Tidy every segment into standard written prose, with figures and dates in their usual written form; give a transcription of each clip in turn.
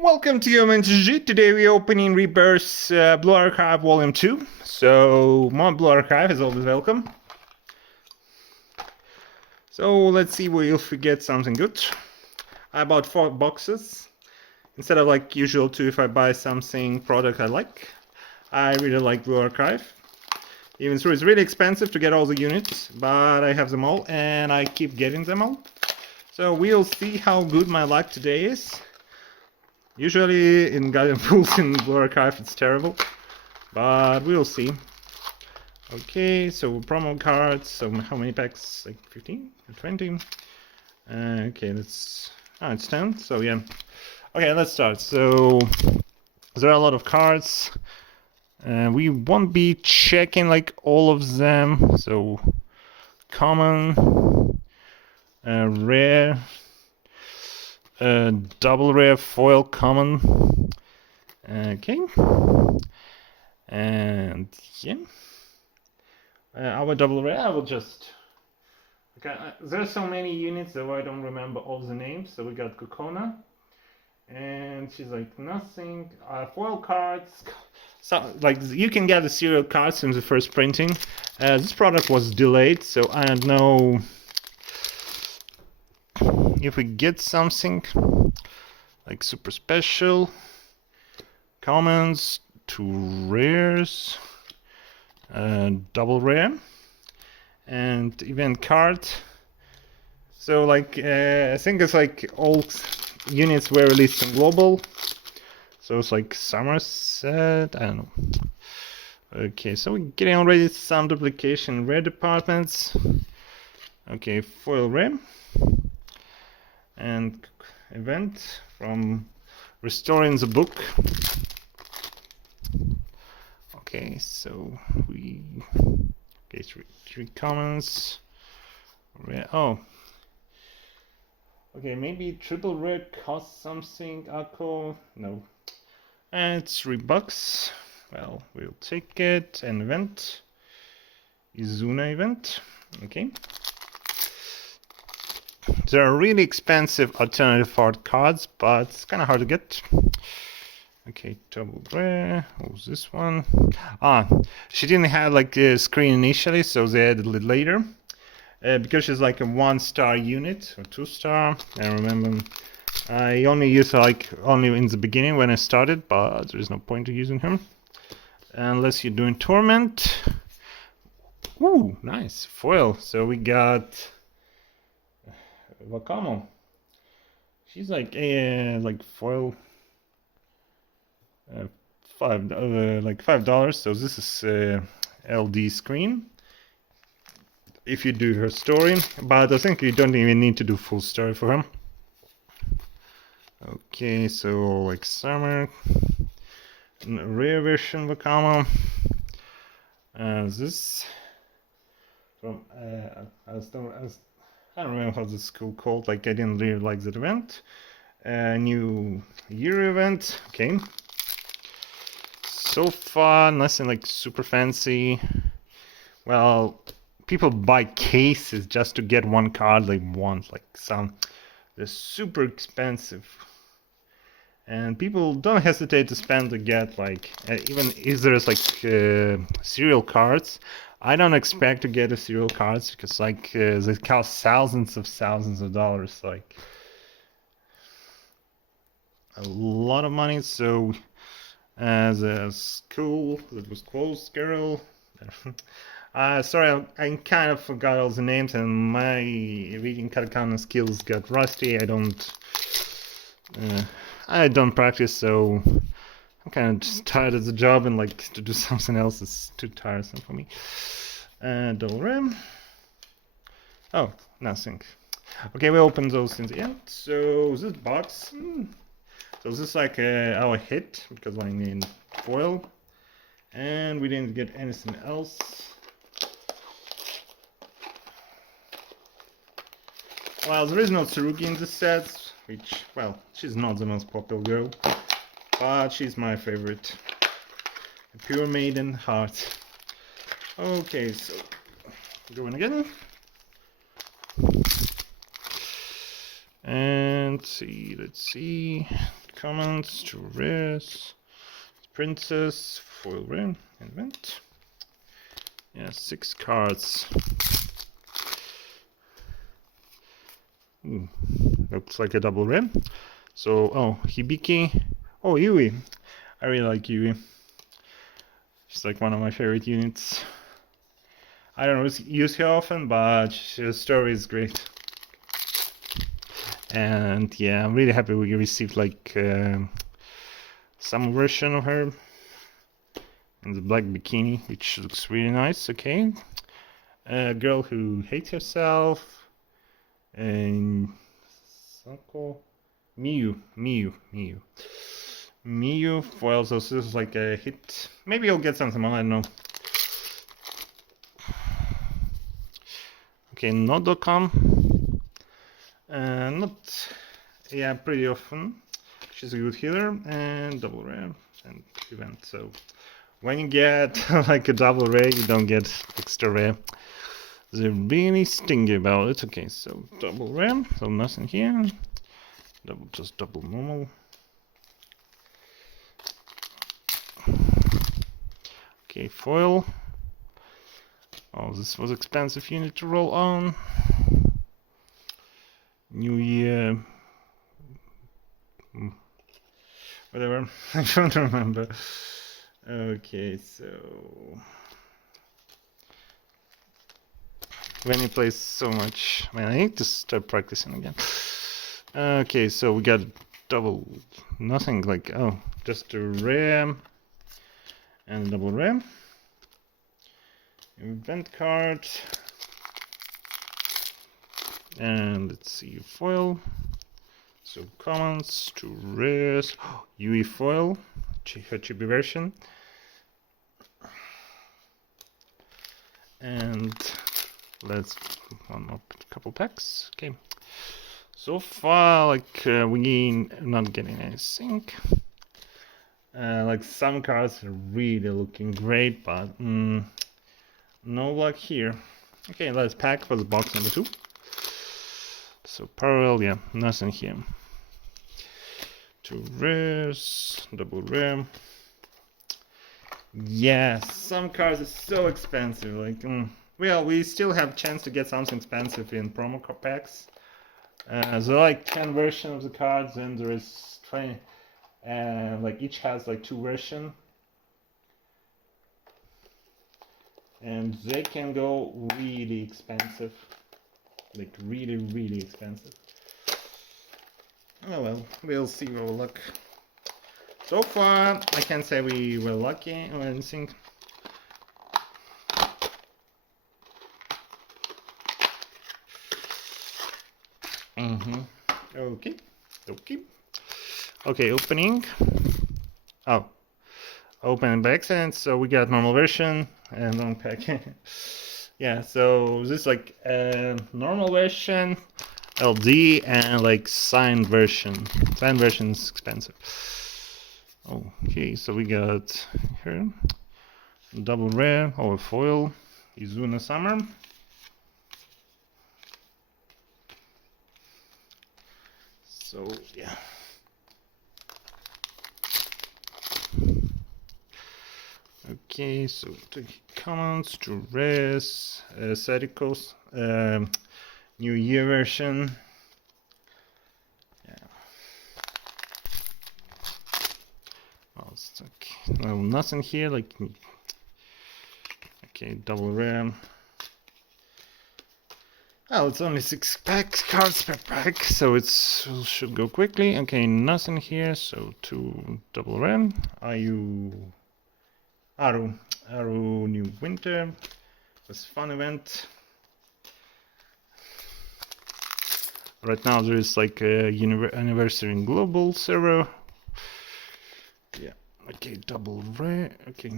Welcome to UMNTG. Today we're opening Rebirth Blue Archive Volume 2. So, more Blue Archive is always welcome. So, let's see if we get something good. I bought 4 boxes. Instead of like usual 2 if I buy something product I like. I really like Blue Archive. Even though it's really expensive to get all the units, but I have them all and I keep getting them all. So, we'll see how good my luck today is. Usually in Guardian Pools in Blue Archive it's terrible, but we'll see. Okay, so promo cards, so how many packs? Like 15 or 20? Okay, it's 10, so yeah. Okay, let's start. So there are a lot of cards. We won't be checking like all of them, so common, rare, double rare, foil, common. Okay, and yeah, our double rare. I will just. Okay, there's so many units that I don't remember all the names. So we got Kokona, and she's like nothing. Foil cards. So like you can get the serial cards in the first printing. This product was delayed, so I don't know if we get something like super special. Commons, 2 rares, double rare, and event card. So like I think it's like all units were released in global. So it's like Somerset, I don't know. Okay, so we're getting already some duplication in rare departments. Okay, foil rare. And event from Restoring the Book. Okay, so we okay, three commons. Rare. Oh, okay, maybe triple rare costs something. Akko, no, and it's $3. Well, we'll take it. An event, Izuna event. Okay. There are really expensive alternative art cards, but it's kind of hard to get. Okay, double rare. What was this one? She didn't have like a screen initially, so they added it later. Because she's like a 1-star unit or 2-star. I remember I only used her like only in the beginning when I started, but there's no point to using her unless you're doing Torment. Ooh, nice foil. So we got Wakamo. She's like foil. $5. So this is LD screen. If you do her story, but I think you don't even need to do full story for her. Okay, so like summer, rare version of Wakamo. This from I don't remember how this school called. Like I didn't really like that event. New year event. Okay. So far, nothing like super fancy. Well, people buy cases just to get one card they want. Like they're super expensive. And people don't hesitate to spend to get like, even if there's like serial cards. I don't expect to get a serial cards because like they cost thousands of dollars. Like a lot of money. So as a school that was closed, girl. Sorry, I kind of forgot all the names and my reading katakana skills got rusty. I don't practice, so I'm kind of just tired of the job and like to do something else is too tiresome for me. Double ram. Oh, nothing. Okay, we open those in the end. So this box. So this is like our hit because I need foil, and we didn't get anything else. Well, there is no Tsurugi in this set, which, well, she's not the most popular girl, but she's my favorite. A pure maiden heart. Okay, so going again. And let's see. commons, 2 rares, princess, foil rare, invent. Yeah, 6 cards. Looks like a double rare. So, oh, Hibiki. Oh, Yui. I really like Yui. She's like one of my favorite units. I don't use her often, but her story is great. And yeah, I'm really happy we received like some version of her in the black bikini, which looks really nice. Okay, a girl who hates herself, and Miyu foils. So this is like a hit. Maybe I'll get something on. I don't know. Okay, Nodocom. Not, yeah, pretty often. She's a good healer and double rare and event. So when you get like a double rare, you don't get extra rare. They're really stingy about it. Okay, so double rare, so nothing here. Just double normal. Okay, foil. Oh, this was expensive unit to roll on. New Year. Whatever, I don't remember. Okay, so when you play so much, man, I need to start practicing again. Okay, so we got double, nothing like, oh, just a rare and a double rare. Event card. And let's see, foil. So commons, 2 rares, Yui foil, her chibi version. And let's one more couple packs. Okay. So far, like we not getting any sync. Like some cards are really looking great, but no luck here. Okay, let's pack for the box number 2. So parallel, yeah, nothing here. 2 rares, double rare. Yeah, some cards are so expensive. Like, well, we still have chance to get something expensive in promo packs. There are like 10 versions of the cards, and there is 20, and like each has like 2 versions, and they can go really expensive, like really expensive. Oh well, we'll see our luck. So far, I can't say we were lucky or anything. Okay. Okay, opening. Oh, open by accident. So we got normal version and long pack. Yeah, so this is like normal version, LD, and like signed version. Signed version is expensive. Okay, so we got here double rare or foil, Izuna Summer. So yeah. Okay, so 2 commons, 2 rares, Sadikos, New Year version. Yeah. Oh, it's okay. No, nothing here. Like, okay, double rare. Oh, it's only 6 cards per pack, so it should go quickly. Okay, nothing here. So 2 double rare. Aru New Winter was fun event. Right now there is like a anniversary in global server. Yeah. Okay, double rare. Okay,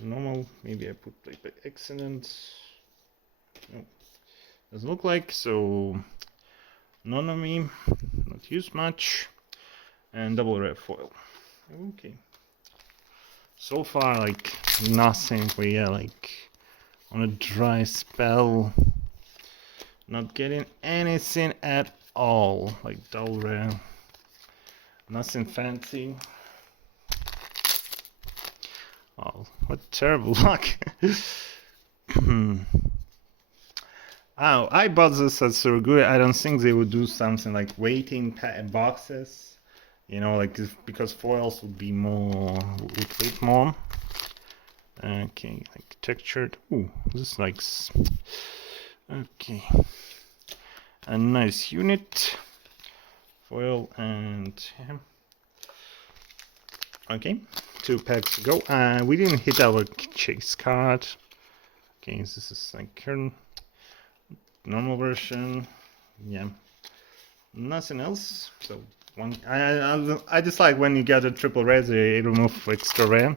normal. Maybe I put like by accident. No, doesn't look like. So none of me, not used much, and double rare foil. Okay. So far, like nothing. We are like on a dry spell, not getting anything at all. Like double rare. Nothing fancy. Oh, what terrible luck. Oh, I bought this at Suruguri. I don't think they would do something like waiting boxes. You know, like because foils would be more, would weight more. Okay, like textured. Ooh, this is like. Okay. A nice unit. Foil and. Yeah. Okay, 2 packs to go. We didn't hit our chase card. Okay, this is like current normal version. Yeah, nothing else. So one. I just like when you get a triple rare, they remove extra rare,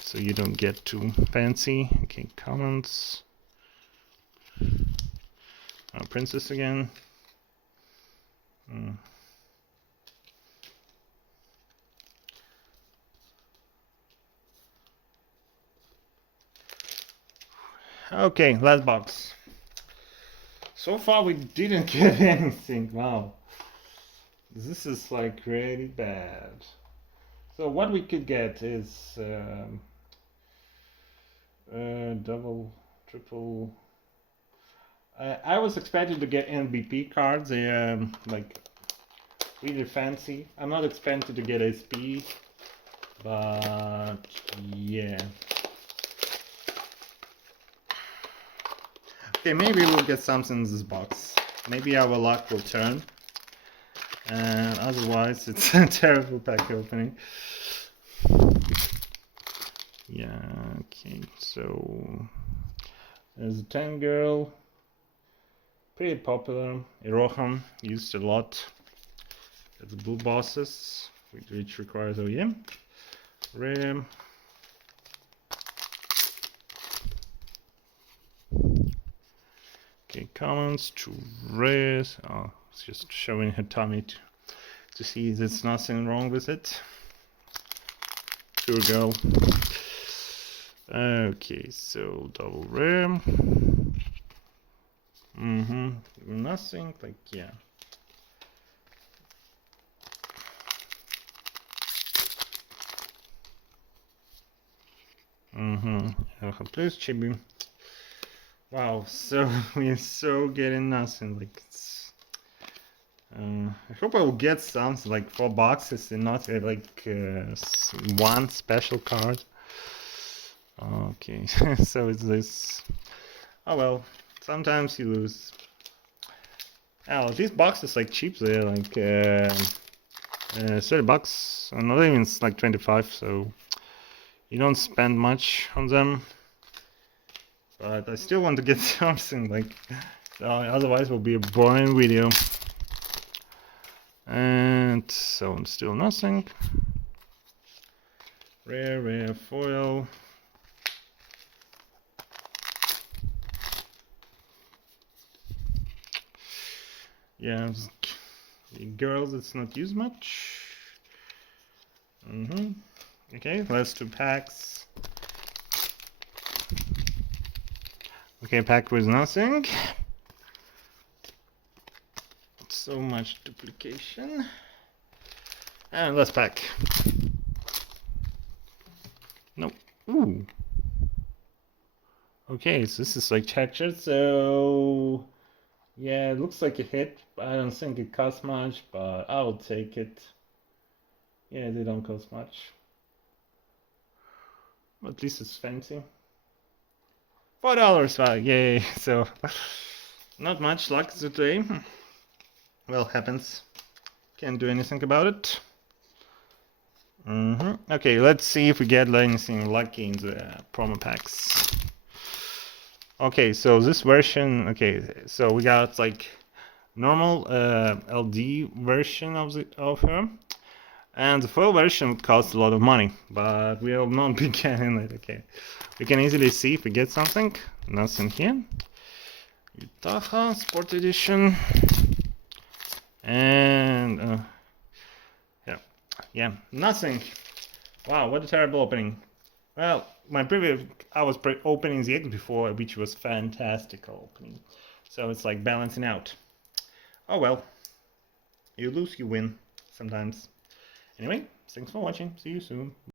so you don't get too fancy. Okay, commons. Princess again. Okay, last box. So far we didn't get anything. Wow. This is like really bad. So what we could get is double, triple. I was expecting to get MVP cards. They like really fancy. I'm not expecting to get SP, but yeah. Okay, maybe we'll get something in this box. Maybe our luck will turn. And otherwise, it's a terrible pack opening. Yeah, okay, so there's a 10 girl. Pretty popular. Irohan used a lot at the blue bosses, which requires OEM. Rare. Okay, commons, 2 rares. Oh, it's just showing her tummy to see there's nothing wrong with it. Pure girl. Okay, so double rare. Nothing, like, yeah. Please, Chibi. Wow, so we're so getting nothing. Like, it's, I hope I will get something like 4 boxes and not like 1 special card. Okay, so it's this. Oh well, sometimes you lose. Oh, these boxes like cheap. They're like 30 bucks, and not even like 25. So you don't spend much on them. But I still want to get something like. Otherwise, it will be a boring video. And so still nothing. Rare foil. Yeah, the girls, it's not used much. Okay, last 2 packs. Okay, pack with nothing. So much duplication. And last pack. Nope. Ooh. Okay, so this is like textured, so yeah, it looks like a hit. I don't think it costs much, but I'll take it. Yeah, they don't cost much. At least it's fancy. $4 value, yay! So not much luck today. Well, happens. Can't do anything about it. Okay, let's see if we get anything lucky in the promo packs. Okay, so this version, okay, so we got like normal LD version of her, and the full version would cost a lot of money, but we will not be getting it. Okay, we can easily see if we get something. Nothing here. Utaha Sport Edition, and yeah, nothing. Wow, what a terrible opening. Well, I was opening the X before, which was fantastic opening. So it's like balancing out. Oh well. You lose, you win sometimes. Anyway, thanks for watching. See you soon.